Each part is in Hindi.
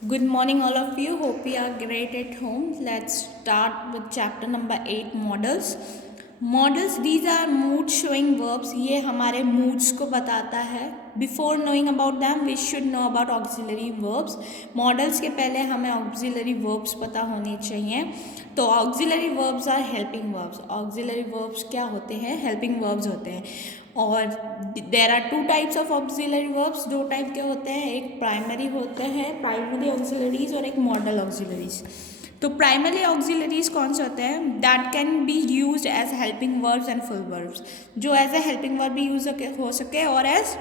Good morning, all of you. Hope you are great at home. Let's start with chapter number 8 models. Models, these are mood showing verbs. ये हमारे moods को बताता है. Before knowing about them, we should know about auxiliary verbs. Models के पहले हमें auxiliary verbs पता होने चाहिए. तो auxiliary verbs are helping verbs. Auxiliary verbs क्या होते हैं? Helping verbs होते हैं. और there are two types of auxiliary verbs. दो टाइप के होते हैं, एक प्राइमरी होते हैं प्राइमरी ऑक्सिलरीज और एक मॉडल ऑक्सिलरीज. तो प्राइमरी ऑक्सिलरीज कौन से होते हैं? That can be use as helping verbs and full verbs. जो एज ए हेल्पिंग वर्ब भी यूज हो सके और एज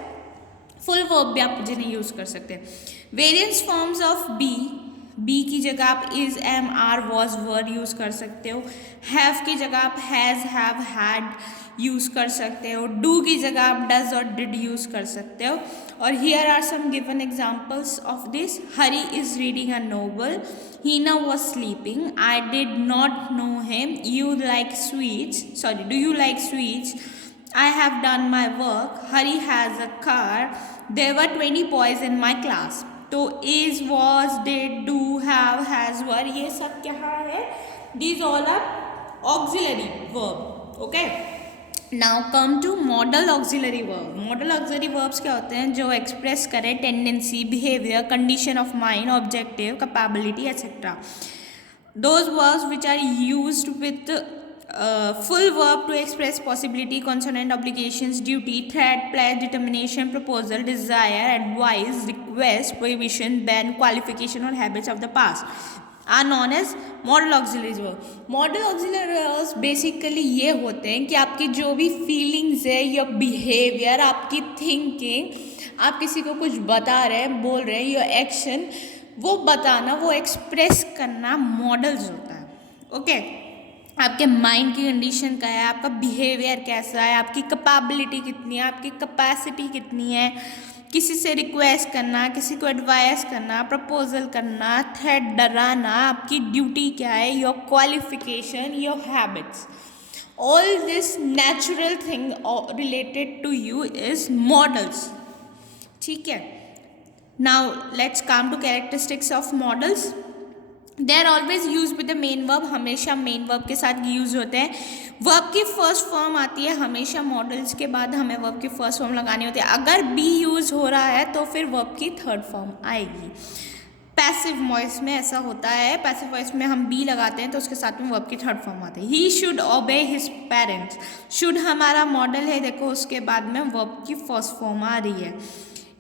फुल वर्ब भी आप जिन्हें यूज कर सकते हैं. वेरियंस फॉर्म्स ऑफ बी की जगह आप is am are was were use कर सकते हो. हैव की जगह आप हैज हैव हैड यूज कर सकते हो. डू की जगह आप डज और डिड यूज कर सकते हो. और here are some given examples of this. Hari is reading a novel. Hina was sleeping. I did not know him. You like sweets. Sorry, do you like sweets? I have done my work. Hari has a car. There were 20 boys in my class. तो is, was, did, do, have, has, were, ये सब क्या है? These all are auxiliary verb. Okay. Now come to modal auxiliary verb. Modal auxiliary verbs क्या होते हैं? जो एक्सप्रेस करें tendency, behaviour, condition of mind, objective, capability etcetera. Those verbs which are used with full verb to express possibility, consonant, obligations, duty, threat, pledge, determination, proposal, desire, advice, request, prohibition, ban, qualification और habits of the past are known as model auxiliary verb. Model auxiliary verbs basically ये होते हैं कि आपकी जो भी फीलिंग्स है या बिहेवियर, आपकी थिंकिंग, आप किसी को कुछ बता रहे हैं, बोल रहे हैं, योर एक्शन, वो बताना, वो एक्सप्रेस करना मॉडल्स होता है. ओके. आपके माइंड की कंडीशन क्या है, आपका बिहेवियर कैसा है, आपकी कैपेबिलिटी कितनी है, आपकी कैपेसिटी कितनी है, किसी से रिक्वेस्ट करना, किसी को एडवाइस करना, प्रपोजल करना, थ्रेट डराना, आपकी ड्यूटी क्या है, your qualification, your habits. All this natural thing related to you is modals. ठीक है. Now let's come to characteristics of modals. They are always use with the main verb. हमेशा मेन वर्ब के साथ यूज होते हैं. वर्ब की फर्स्ट फॉर्म आती है हमेशा. मॉडल्स के बाद हमें वर्ब की फर्स्ट फॉर्म लगानी होती है. अगर बी यूज हो रहा है तो फिर वर्ब की थर्ड फॉर्म आएगी. पैसिव वॉइस में ऐसा होता है. पैसिव वॉइस में हम बी लगाते हैं तो उसके साथ में वर्ब की थर्ड फॉर्म आती है. ही शुड ओबे हिज पेरेंट्स. शुड हमारा मॉडल है, देखो उसके बाद में वर्ब की फर्स्ट फॉर्म आ रही है.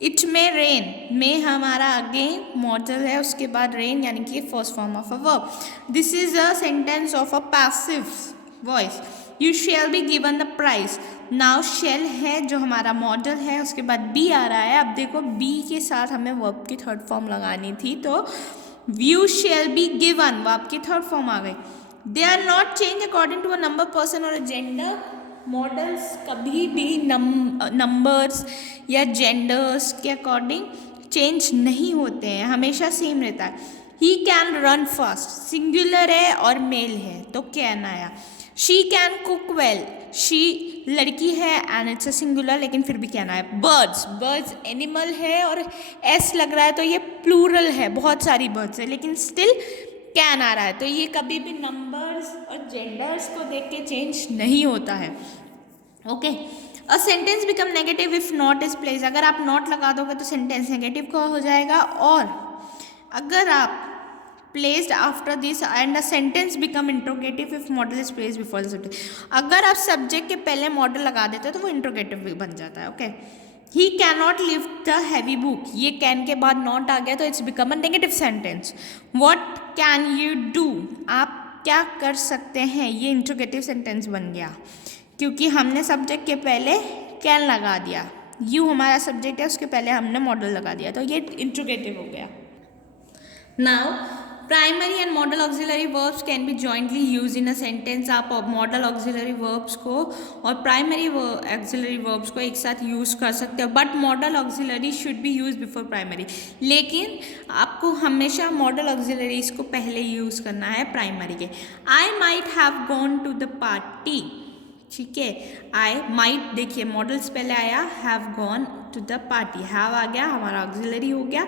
इट में रेन, में हमारा अगेन मॉडल है, उसके बाद रेन यानी कि first form of a verb. This is a sentence of a passive voice. You shall be given the prize. Now shall है जो हमारा मॉडल है, उसके बाद बी आ रहा है. अब देखो बी के साथ हमें वर्ब की थर्ड फॉर्म लगानी थी, तो you shall be given verb की थर्ड फॉर्म आ गई. They are not change according to a number, person और जेंडर. मॉडल्स कभी भी नंबर्स या जेंडर्स के अकॉर्डिंग चेंज नहीं होते हैं, हमेशा सेम रहता है. He can run fast, singular है और मेल है तो कैन आया. She can cook well, she लड़की है एंड इट्स अ सिंगुलर लेकिन फिर भी कैन आया. बर्ड्स, बर्ड्स एनिमल है और एस लग रहा है तो ये प्लूरल है, बहुत सारी बर्ड्स है लेकिन स्टिल कैन आ रहा है. तो ये कभी भी नंबर्स और जेंडर्स को देख के चेंज नहीं होता है. Okay. A sentence become negative if not is place. अगर आप नॉट लगा दोगे तो सेंटेंस नेगेटिव का हो जाएगा. और अगर आप placed after this and a sentence become interrogative if model is placed before the subject. अगर आप सब्जेक्ट के पहले मॉडल लगा देते हो तो वो इंट्रोगेटिव बन जाता है. Okay. He can not lift the heavy book. ये कैन के बाद नॉट आ गया तो it's become a negative sentence. What can you do, आप क्या कर सकते हैं, ये इंट्रोगेटिव सेंटेंस बन गया क्योंकि हमने सब्जेक्ट के पहले कैन लगा दिया. यू हमारा सब्जेक्ट है, उसके पहले हमने मॉडल लगा दिया तो ये इंट्रोगेटिव हो गया. Now primary and model auxiliary verbs can be jointly use in a sentence. आप मॉडल ऑक्सिलरी वर्ब्स को और प्राइमरी ऑक्सिलरी वर्ब्स को एक साथ यूज कर सकते हो. But model auxiliary should be use before primary. लेकिन आपको हमेशा मॉडल ऑक्सिलरीज को पहले यूज करना है प्राइमरी के. I might have gone to the party. ठीक है. आई माइट, देखिए मॉडल्स पहले आया, have gone to the party, have आ गया हमारा ऑक्सिलरी हो गया.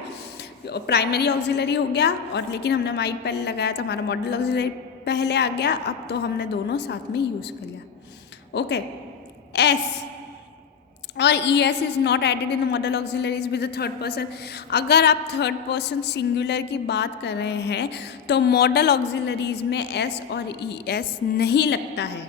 प्राइमरी ऑक्सिलरी हो गया, और लेकिन हमने माइट पहले लगाया तो हमारा मॉडल ऑक्सिलरी पहले आ गया। अब तो हमने दोनों साथ में यूज़ कर लिया। ओके, एस और E S is not added in modal auxiliaries with the third person. अगर आप थर्ड पर्सन सिंगुलर की बात कर रहे हैं तो मॉडल ऑक्सिलरीज में एस और ई एस नहीं लगता है।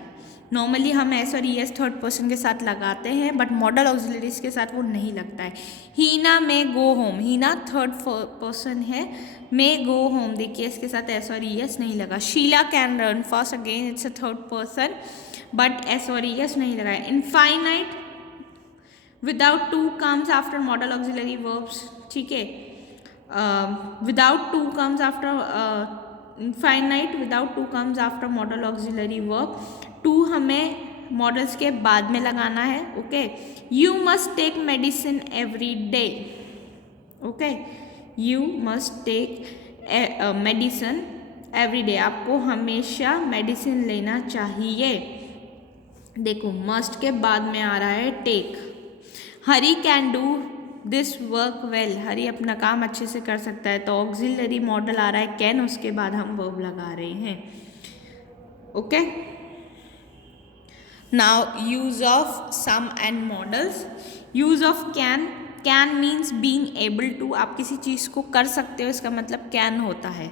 नॉर्मली हम एस और ई एस थर्ड पर्सन के साथ लगाते हैं, बट मॉडल ऑक्सिलरीज के साथ वो नहीं लगता है। हीना में गो होम, हीना थर्ड पर्सन है, में गो होम, देखिए इसके साथ एस और ई एस नहीं लगा। Sheela can run fast, again it's a third person, but S और ई एस नहीं लगा है। Infinite without to comes after modal auxiliary verbs, ठीक है। Without to comes after infinite, without to comes after modal auxiliary verb. To हमें मॉडल्स के बाद में लगाना है। Okay, you must take medicine every day. Okay, you must take medicine every day, आपको हमेशा मेडिसिन लेना चाहिए। देखो मस्ट के बाद में आ रहा है टेक। Hari can do this work well, Hari अपना काम अच्छे से कर सकता है, तो ऑक्सिलरी मॉडल आ रहा है कैन, उसके बाद हम वर्ब लगा रहे हैं। Okay, now use of some and modals. Use of can, can means being able to, आप किसी चीज़ को कर सकते हो, इसका मतलब कैन होता है।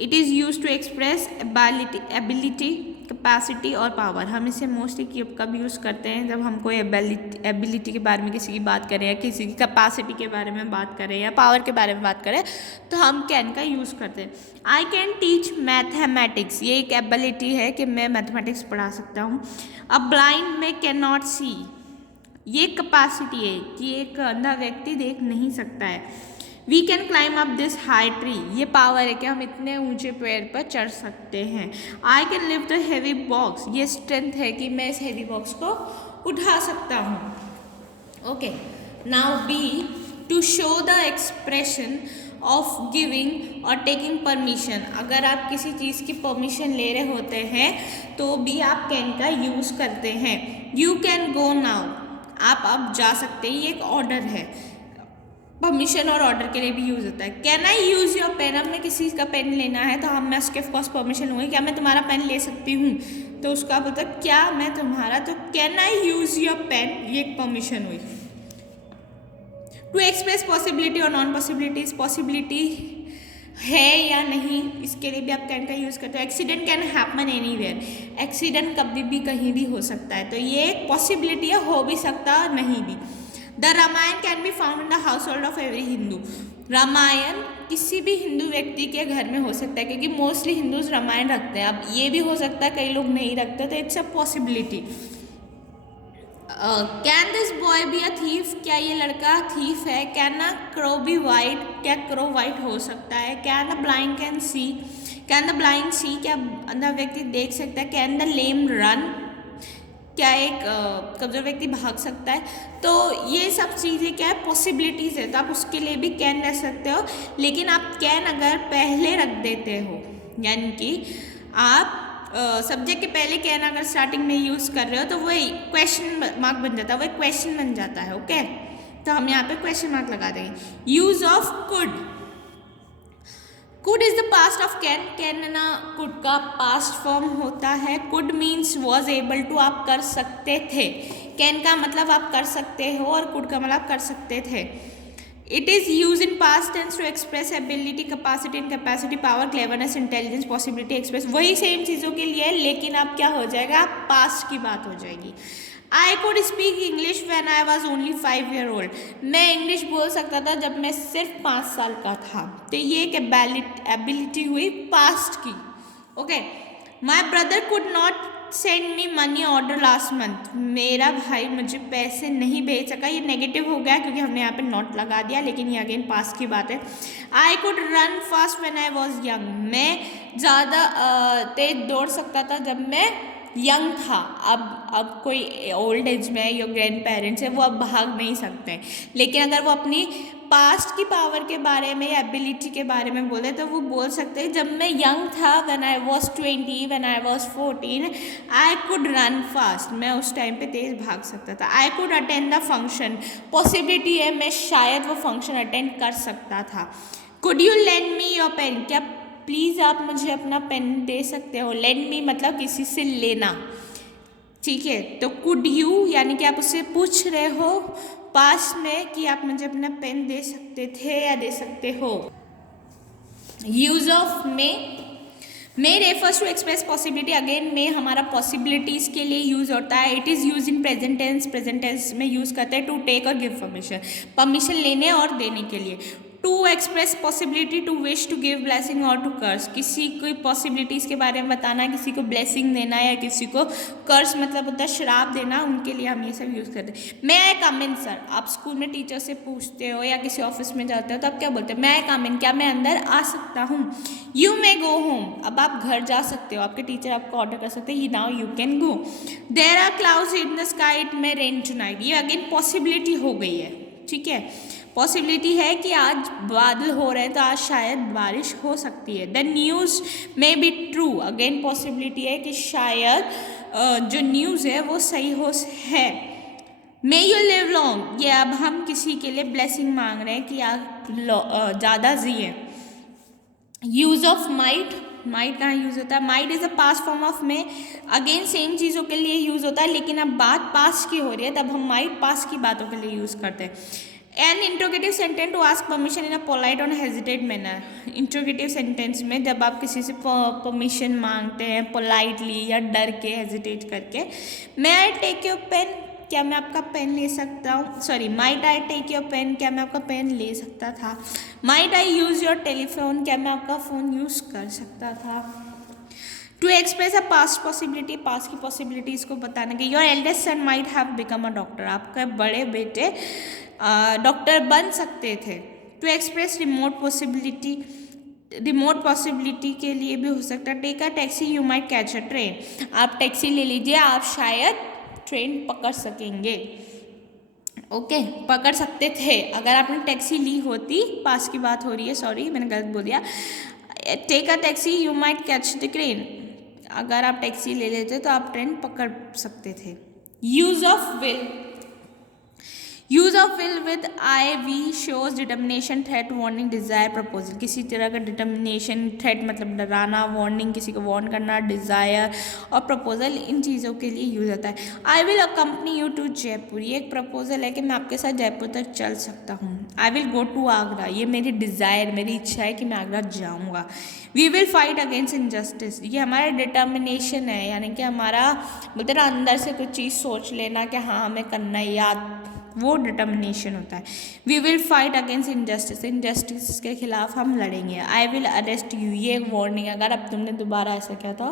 It is use to express ability, capacity और पावर। हम इसे मोस्टली कब यूज़ करते हैं, जब हम कोई एबिलिटी के बारे में किसी की बात करें, या किसी की कैपेसिटी के बारे में बात करें, या पावर के बारे में बात करें, तो हम कैन का यूज़ करते हैं। आई कैन टीच मैथमेटिक्स, ये एक एबिलिटी है कि मैं मैथमेटिक्स पढ़ा सकता हूँ। अ ब्लाइंड में कैन नॉट सी, ये कैपेसिटी है कि एक अंधा व्यक्ति देख नहीं सकता है। We can climb up this high tree, ये पावर है कि हम इतने ऊंचे पेड़ पर चढ़ सकते हैं। I can lift the heavy box, ये स्ट्रेंथ है कि मैं इस हेवी बॉक्स को उठा सकता हूँ। Okay, now be, to show the expression of giving और टेकिंग परमिशन। अगर आप किसी चीज़ की परमिशन ले रहे होते हैं तो भी आप कैन का यूज़ करते हैं। यू कैन गो नाउ, आप अब जा सकते हैं, ये एक ऑर्डर है। परमिशन और ऑर्डर के लिए भी यूज़ होता है। Can I use your pen, अब मैं किसी का पेन लेना है तो हम मैं उसके पास परमिशन लूँगी, क्या मैं तुम्हारा पेन ले सकती हूँ, तो उसका बोलता क्या मैं तुम्हारा, तो can I use your pen, ये एक परमिशन हुई। टू एक्सप्रेस पॉसिबिलिटी और नॉन पॉसिबिलिटीज, पॉसिबिलिटी है या नहीं, इसके लिए भी आप कैन का यूज़ करते हो। Accident can happen anywhere, accident कभी भी कहीं भी हो सकता है, तो ये एक पॉसिबिलिटी है, हो भी सकता है नहीं भी। The Ramayana can be found in the household of every Hindu, Ramayana किसी भी हिंदू व्यक्ति के घर में हो सकता है, क्योंकि मोस्टली हिंदूज रामायण रखते हैं। अब ये भी हो सकता है कई लोग नहीं रखते, तो it's a possibility. Can this boy be a thief, क्या ये लड़का थीफ है। Can a crow be white, क्या क्रो वाइट हो सकता है। Can the blind can see, can the blind see, क्या अंधा व्यक्ति देख सकता है। कैन द लेम रन, क्या एक कमजोर व्यक्ति भाग सकता है। तो ये सब चीज़ें क्या है, पॉसिबिलिटीज़ है, तो आप उसके लिए भी कैन रख सकते हो। लेकिन आप कैन अगर पहले रख देते हो, यानी कि आप सब्जेक्ट के पहले कैन अगर स्टार्टिंग में यूज़ कर रहे हो, तो वो क्वेश्चन मार्क बन जाता है, वो एक क्वेश्चन बन जाता है। ओके, तो हम यहाँ पे क्वेश्चन मार्क लगा देंगे। Use of could, could is the past of can, can ना कुड का पास्ट फॉर्म होता है। Could means was able to, आप कर सकते थे। कैन का मतलब आप कर सकते हो, और कुड का मतलब आप कर सकते थे। It is use in past tense to express ability, capacity, incapacity, power, cleverness, intelligence, possibility express, वही सेम चीज़ों के लिए है, लेकिन अब क्या हो जाएगा, पास्ट की बात हो जाएगी। I could speak English when I was only 5 years old, मैं इंग्लिश बोल सकता था जब मैं सिर्फ 5 साल का था। तो ये एक एबिलिटी हुई पास्ट की। Okay, my brother could not send me money order last month, मेरा भाई मुझे पैसे नहीं भेज सका, ये नेगेटिव हो गया क्योंकि हमने यहाँ पे नॉट लगा दिया, लेकिन ये अगेन पास्ट की बात है। आई could run fast when I was young, मैं ज़्यादा तेज दौड़ सकता था जब मैं यंग था, अब कोई ओल्ड एज में है, योर ग्रैंड पेरेंट्स है, वो अब भाग नहीं सकते। लेकिन अगर वो अपनी पास्ट की पावर के बारे में या एबिलिटी के बारे में बोले तो वो बोल सकते हैं, जब मैं यंग था, when I was 20, when I was 14, I could run fast, मैं उस टाइम पे तेज़ भाग सकता था। I could attend the function, possibility है मैं शायद वो फंक्शन अटेंड कर सकता था। Could you lend me your pen, क्या प्लीज़ आप मुझे अपना पेन दे सकते हो। लेंड मी मतलब किसी से लेना, ठीक है। तो कुड यू यानी कि आप उससे पूछ रहे हो पास में कि आप मुझे अपना पेन दे सकते थे या दे सकते हो। Use of may refers to express possibility, again may हमारा पॉसिबिलिटीज़ के लिए यूज़ होता है। It is use in present tense में यूज़ करते हैं to take or give permission लेने और देने के लिए। To express possibility, to wish, to give blessing और टू कर्स, किसी कोई पॉसिबिलिटीज़ के बारे में बताना, किसी को ब्लेसिंग देना या किसी को कर्स मतलब होता है श्राप देना, उनके लिए हम ये सब यूज़ करते हैं। मैं आई कम इन सर, आप स्कूल में टीचर से पूछते हो या किसी ऑफिस में जाते हो तो आप क्या बोलते हो, मैं आई कम इन, क्या मैं अंदर आ सकता हूँ। यू मे गो होम, अब आप घर जा सकते हो, आपके टीचर आपको ऑर्डर कर सकते हैं, now you can go. There are clouds in the sky, it may rain tonight, ये अगेन पॉसिबिलिटी हो गई है, ठीक है। पॉसिबिलिटी है कि आज बादल हो रहे हैं तो आज शायद बारिश हो सकती है। The news may be true, again possibility है कि शायद जो न्यूज़ है वो सही हो है। मे यू लिव लॉन्ग, ये अब हम किसी के लिए ब्लेसिंग मांग रहे हैं कि आप ज़्यादा जिए। यूज़ ऑफ माइट कहाँ यूज़ होता है, might is a past form of May, again same चीज़ों के लिए यूज़ होता है, लेकिन अब बात पास्ट की हो रही है तब हम माइट पास्ट की बातों के लिए यूज़ करते हैं। An interrogative sentence to ask permission in a polite or hesitate manner, interrogative sentence में जब आप किसी से परमिशन मांगते हैं पोलाइटली या डर के हेजिटेट करके, may I take your pen, क्या मैं आपका पेन ले सकता हूँ, sorry might I take your pen, क्या मैं आपका पेन ले सकता था। Might I use your telephone, क्या मैं आपका फ़ोन यूज़ कर सकता था। To express a past possibility, past की पॉसिबिलिटीज़ को बताने के, your eldest son might have become a doctor, आपके बड़े बेटे डॉक्टर बन सकते थे। टू एक्सप्रेस रिमोट पॉसिबिलिटी के लिए भी हो सकता है। Take a taxi, you might catch a train, आप टैक्सी ले लीजिए, आप शायद ट्रेन पकड़ सकेंगे। ओके, पकड़ सकते थे, अगर आपने टैक्सी ली होती, पास की बात हो रही है, सॉरी मैंने गलत बोल दिया। Take a taxi, you might catch the train, अगर आप टैक्सी ले लेते तो आप ट्रेन पकड़ सकते थे। Use of will, use of will with I we shows determination, threat, warning, desire, proposal, किसी तरह का डिटर्मिनेशन, थ्रेट मतलब डराना, वार्निंग किसी को वार्न करना, डिजायर और प्रपोजल इन चीज़ों के लिए यूज होता है। I will accompany you to Jaipur, ये एक प्रपोजल है कि मैं आपके साथ जयपुर तक चल सकता हूँ। I will go to Agra, ये मेरी डिज़ायर, मेरी इच्छा है कि मैं आगरा जाऊँगा। We will fight against injustice, ये हमारा डिटर्मिनेशन है, यानी कि हमारा बोलते ना अंदर से कुछ चीज़ सोच लेना कि हाँ हमें करना है, याद वो डिटर्मिनेशन होता है। We will fight against injustice, injustice के खिलाफ हम लड़ेंगे। आई विल अरेस्ट यू, ये एक वार्निंग, अगर अब तुमने दोबारा ऐसा किया तो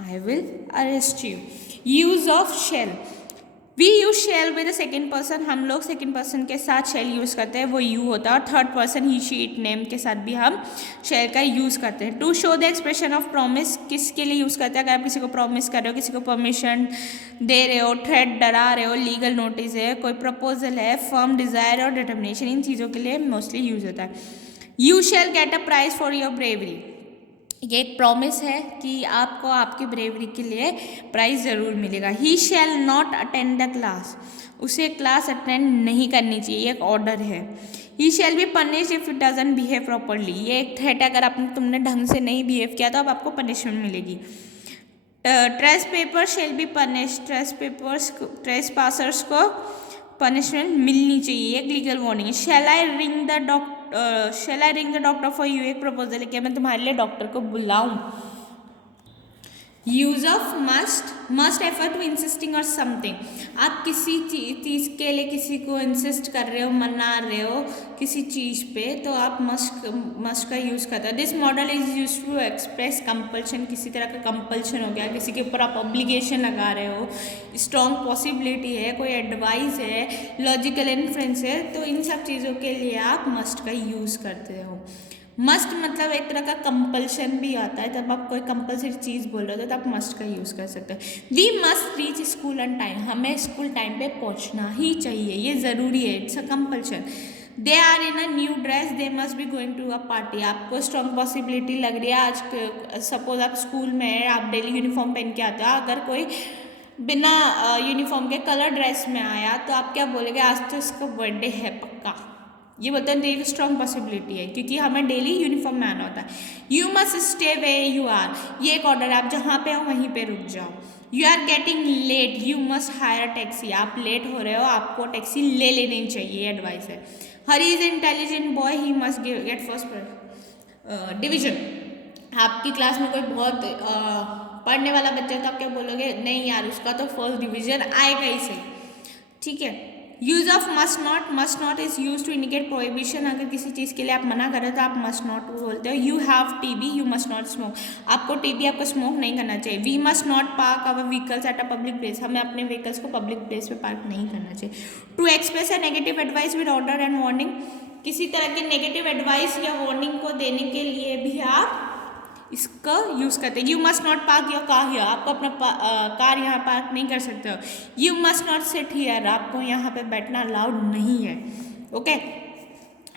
I will arrest you. Use of shall, we use shall with second person, हम लोग सेकेंड पर्सन के साथ शेल यूज़ करते हैं, वो यू होता है। और third person he she it name के साथ भी हम शेल का यूज़ करते हैं। To show the expression of promise, किसके लिए यूज़ करते हैं, अगर आप किसी को प्रॉमिस कर रहे हो, किसी को परमिशन दे रहे हो, थ्रेट डरा रहे हो, लीगल नोटिस है, कोई प्रपोजल है, फर्म डिज़ायर और डिटर्मिनेशन, इन चीज़ों के लिए मोस्टली यूज़ होता है। You shall get a prize for your bravery, ये एक प्रॉमिस है कि आपको आपकी ब्रेवरी के लिए प्राइज़ ज़रूर मिलेगा। He shall not attend the class, उसे क्लास अटेंड नहीं करनी चाहिए, ये एक ऑर्डर है। He shall be punish if it doesn't behave properly, ये एक थ्रेट है, अगर तुमने ढंग से नहीं बिहेव किया तो अब आपको पनिशमेंट मिलेगी। Trespasser shall be punish, trespassers को पनिशमेंट मिलनी चाहिए, एक लीगल वार्निंग है। Shall I ring the doctor for you, एक प्रपोजल है कि मैं तुम्हारे लिए डॉक्टर को बुलाऊं। Use of must refer to insisting और समथिंग, आप किसी चीज़ के लिए किसी को इंसिस्ट कर रहे हो, मना रहे हो किसी चीज़ पे, तो आप मस्ट का यूज़ करते हो। This modal is use to express compulsion, किसी तरह का कंपल्शन हो गया, किसी के ऊपर आप ऑब्लिगेशन लगा रहे हो, स्ट्रॉन्ग पॉसिबिलिटी है, कोई एडवाइस है, लॉजिकल इन्फ्रेंस है, तो इन सब चीज़ों के लिए आप मस्ट का यूज़ करते हो। मस्ट मतलब एक तरह का कंपल्शन भी आता है, जब आप कोई कंपल्सरी चीज़ बोल रहे हो तो आप मस्ट का यूज़ कर सकते हैं। We must reach school on time, हमें स्कूल टाइम पे पहुंचना ही चाहिए, ये ज़रूरी है, it's a compulsion. They are in a new dress, they must be going to a party, आपको स्ट्रॉन्ग पॉसिबिलिटी लग रही है आज, सपोज आप स्कूल में आप डेली यूनिफॉर्म पहन के आते हो, अगर कोई बिना यूनिफॉर्म के कलर ड्रेस में आया तो आप क्या बोलेंगे, आज तो इसका बर्थडे है पक्का, ये बोलते हैं एक स्ट्रॉन्ग पॉसिबिलिटी है, क्योंकि हमें डेली यूनिफॉर्म में आना होता है। You must stay where you are, ये एक ऑर्डर है, आप जहाँ पे हो वहीं पे रुक जाओ। You are getting late, you must hire a taxi, आप लेट हो रहे हो, आपको टैक्सी ले लेनी चाहिए, एडवाइस है। Hari is intelligent boy, he must get first division, आपकी क्लास में कोई बहुत पढ़ने वाला बच्चा है तो आप क्या बोलोगे, नहीं यार उसका तो फर्स्ट डिवीजन आएगा ही सही, ठीक है। Use of must not is use to indicate prohibition, अगर किसी चीज़ के लिए आप मना करें तो आप मस्ट नॉट बोलते हो। You have TB, you must not smoke, आपको टीबी, आपको स्मोक नहीं करना चाहिए। We must not park our vehicles at a public place, हमें अपने व्हीकल्स को पब्लिक प्लेस पे पार्क नहीं करना चाहिए। To express a negative advice with order and warning, किसी तरह की नेगेटिव एडवाइस या वार्निंग को देने के लिए भी आप इसका यूज़ करते हैं। You must not park your car here, आपको अपना कार यहाँ पार्क नहीं कर सकते हो। You must not sit here, आपको यहाँ पे बैठना अलाउड नहीं है, okay.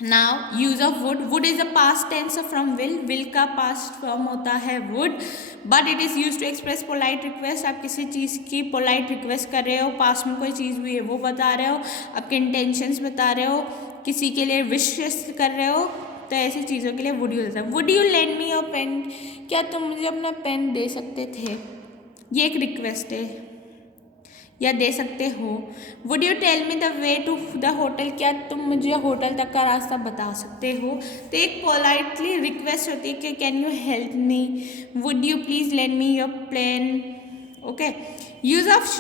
Now use of would, would is a past tense from will का पास्ट फॉर्म होता है would, but it is use to express polite request, आप किसी चीज़ की पोलाइट रिक्वेस्ट कर रहे हो, पास में कोई चीज़ हुई है वो बता रहे हो, आपके इंटेंशंस बता रहे हो, किसी के लिए विशेस कर रहे हो, तो ऐसी चीज़ों के लिए वुड यूज होता है। Would you lend me your pen, क्या तुम मुझे अपना पेन दे सकते थे, ये एक रिक्वेस्ट है, या दे सकते हो। Would you tell me the way to the hotel, क्या तुम मुझे होटल तक का रास्ता बता सकते हो, तो एक पोलाइटली रिक्वेस्ट होती है कि can you help me, would you please lend me your pen, okay. Use of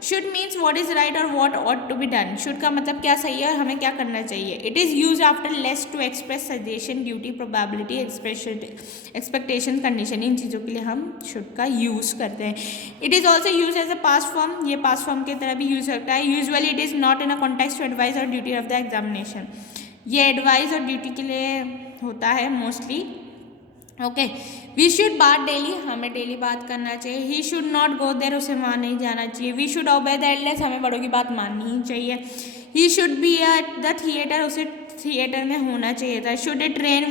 should means what is right और what ought to be done, should का मतलब क्या सही है और हमें क्या करना चाहिए। It is use after less to express suggestion, duty, probability, expectation, condition, इन चीज़ों के लिए हम शुड का यूज़ करते हैं। It is also use as a past form, ये पास्ट फॉर्म की तरह भी यूज होता है। Usually it is not in a context to advice और ड्यूटी ऑफ द एग्जामिनेशन, ये एडवाइस और ड्यूटी के लिए होता है मोस्टली, ओके। वी शुड बात डेली, हमें डेली बात करना चाहिए। ही शुड नॉट गो देर, उसे वहाँ नहीं जाना चाहिए। We should obey the elders, हमें बड़ों की बात माननी ही चाहिए। He should be at the theatre, उसे थिएटर में होना चाहिए था। Should it rain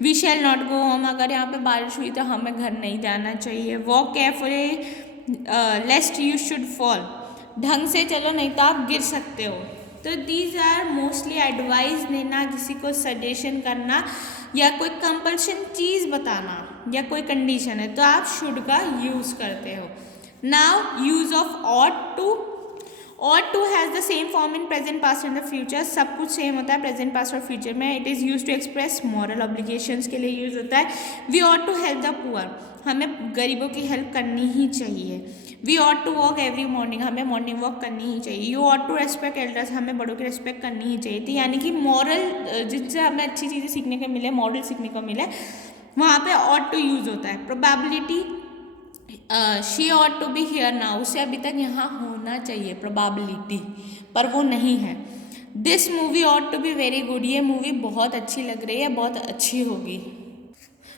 we shall not go home, अगर यहाँ पे बारिश हुई तो हमें घर नहीं जाना चाहिए। Walk carefully लेस्ट you should fall, ढंग से चलो नहीं तो आप गिर सकते हो। तो दीज आर मोस्टली एडवाइस देना, किसी को सजेशन करना या कोई कंपल्शन चीज़ बताना या कोई कंडीशन है तो आप शुड का यूज़ करते हो। Now use of ought to has the same form in present, past and the future, सब कुछ सेम होता है प्रेजेंट, पास्ट और फ्यूचर में। It is use to express moral obligations के लिए यूज होता है। We ought to help the poor, हमें गरीबों की हेल्प करनी ही चाहिए। We ought to walk every morning, हमें मॉर्निंग वॉक करनी ही चाहिए। You ought to respect elders, हमें बड़ों की रेस्पेक्ट करनी ही चाहिए थी। यानी कि मॉरल जिनसे हमें अच्छी चीज़ें सीखने को मिले, मॉडल सीखने को मिले, वहाँ पे ought टू यूज़ होता है। Probability, she ought to be here now, उसे अभी तक यहाँ होना चाहिए प्रोबेबिलिटी, पर वो नहीं है। This movie ought to be very good, ये मूवी बहुत अच्छी लग रही है, बहुत अच्छी होगी।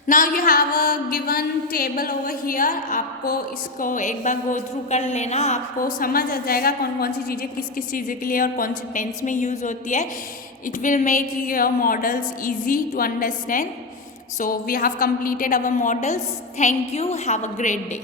Now you have a given table over here, आपको इसको एक बार गो थ्रू कर लेना, आपको समझ आ जाएगा कौन कौन सी चीज़ें किस किस चीज़ के लिए और कौन से टेंस में यूज़ होती है। It will make your modals easy to understand. So we have completed our models. Thank you. Have a great day.